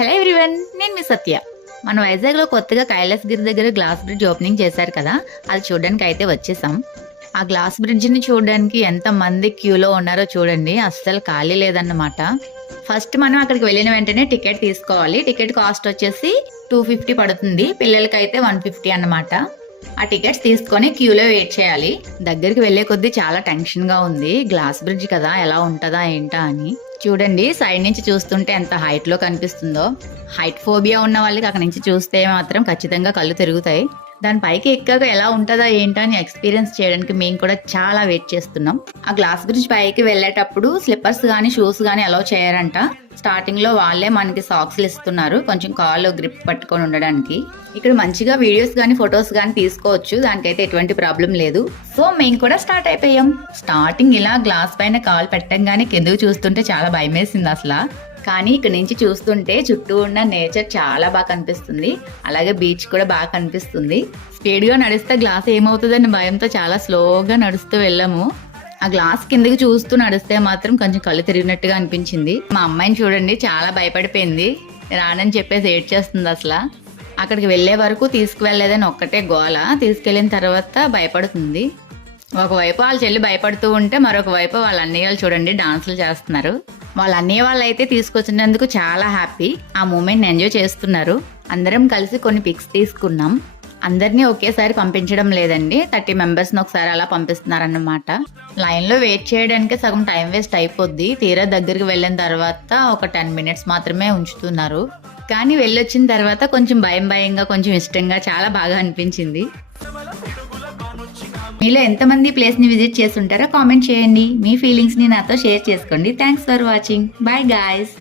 Hello everyone, నేను మీ సత్య. మన వైజాగ్లో కొత్తగా కైలాసగిరి దగ్గర గ్లాస్ బ్రిడ్జ్ ఓపెనింగ్ చేశారు కదా, అది చూడడానికి అయితే వచ్చేసాం. ఆ గ్లాస్ బ్రిడ్జ్ని చూడడానికి ఎంత మంది క్యూలో ఉన్నారో చూడండి, అస్సలు ఖాళీ లేదన్నమాట. ఫస్ట్ మనం అక్కడికి వెళ్ళిన వెంటనే టికెట్ తీసుకోవాలి. టికెట్ కాస్ట్ వచ్చేసి 250 పడుతుంది, పిల్లలకైతే 150 అన్నమాట. ఆ టికెట్స్ తీసుకొని క్యూలో వెయిట్ చేయాలి. దగ్గరికి వెళ్లే కొద్దీ చాలా టెన్షన్ గా ఉంది. గ్లాస్ బ్రిడ్జ్ కదా, ఎలా ఉంటుందా ఏంటా అని. చూడండి, సైడ్ నుంచి చూస్తుంటే ఎంత హైట్ లో కనిపిస్తుందో. హైట్ ఫోబియా ఉన్న వాళ్ళకి అక్కడ నుంచి చూస్తే మాత్రం ఖచ్చితంగా కళ్ళు తిరుగుతాయి. దాని పైకి ఎక్కాక ఎలా ఉంటుందా ఏంటా అని ఎక్స్పీరియన్స్ చేయడానికి మేము కూడా చాలా వెయిట్ చేస్తున్నాం. ఆ గ్లాస్ బ్రిడ్జ్ పైకి వెళ్ళేటప్పుడు స్లిప్పర్స్ గానీ షూస్ గానీ అలౌ చేయరంట. స్టార్టింగ్ లో వాళ్ళే మనకి సాక్స్లు ఇస్తున్నారు, కొంచెం కాళ్ళు గ్రిప్ పట్టుకొని ఉండడానికి. ఇక్కడ మంచిగా వీడియోస్ గానీ ఫొటోస్ గానీ తీసుకోవచ్చు, దానికైతే ఎటువంటి ప్రాబ్లం లేదు. సో మేము కూడా స్టార్ట్ అయిపోయాం. స్టార్టింగ్ ఇలా గ్లాస్ పైన కాలు పెట్టంగానే కిందకు చూస్తుంటే చాలా భయం వేసింది అసలు. కానీ ఇక్కడ నుంచి చూస్తుంటే చుట్టూ ఉన్న నేచర్ చాలా బాగా కనిపిస్తుంది. అలాగే బీచ్ కూడా బాగా కనిపిస్తుంది. స్పీడ్ గా నడిస్తే గ్లాస్ ఏమవుతుందని భయంతో చాలా స్లోగా నడుస్తూ వెళ్ళాము. ఆ గ్లాస్ కిందకి చూస్తూ నడిస్తే మాత్రం కొంచెం కళ్ళు తిరిగినట్టుగా అనిపించింది. మా అమ్మాయిని చూడండి, చాలా భయపడిపోయింది. రానని చెప్పేసి ఏడ్చేస్తుంది అసలు. అక్కడికి వెళ్లే వరకు తీసుకువెళ్లేదని ఒక్కటే గోల. తీసుకెళ్లిన తర్వాత భయపడుతుంది. ఒకవైపు వాళ్ళ చెల్లి భయపడుతూ ఉంటే మరొక వైపు వాళ్ళ అన్నయ్య వాళ్ళు చూడండి డాన్సులు చేస్తున్నారు. వాళ్ళ అన్నయ్య వాళ్ళు అయితే తీసుకొచ్చినందుకు చాలా హ్యాపీ. ఆ మూమెంట్ ఎంజాయ్ చేస్తున్నారు. అందరం కలిసి కొన్ని పిక్స్ తీసుకున్నాం. అందరినీ ఒకేసారి పంపించడం లేదండి, 30 మెంబర్స్ ఒకసారి అలా పంపిస్తున్నారన్నమాట. లైన్ లో వెయిట్ చేయడానికి సగం టైం వేస్ట్ అయిపోద్ది. తీరా దగ్గరికి వెళ్ళిన తర్వాత ఒక 10 మినిట్స్ మాత్రమే ఉంచుతున్నారు. కానీ వెళ్ళొచ్చిన తర్వాత కొంచెం భయంగా కొంచెం ఇష్టంగా చాలా బాగా అనిపించింది. మీలో ఎంతమంది ప్లేస్ ని విజిట్ చేస్తుంటారో కామెంట్ చేయండి. మీ ఫీలింగ్స్ ని నాతో షేర్ చేసుకోండి. Thanks for watching. Bye guys.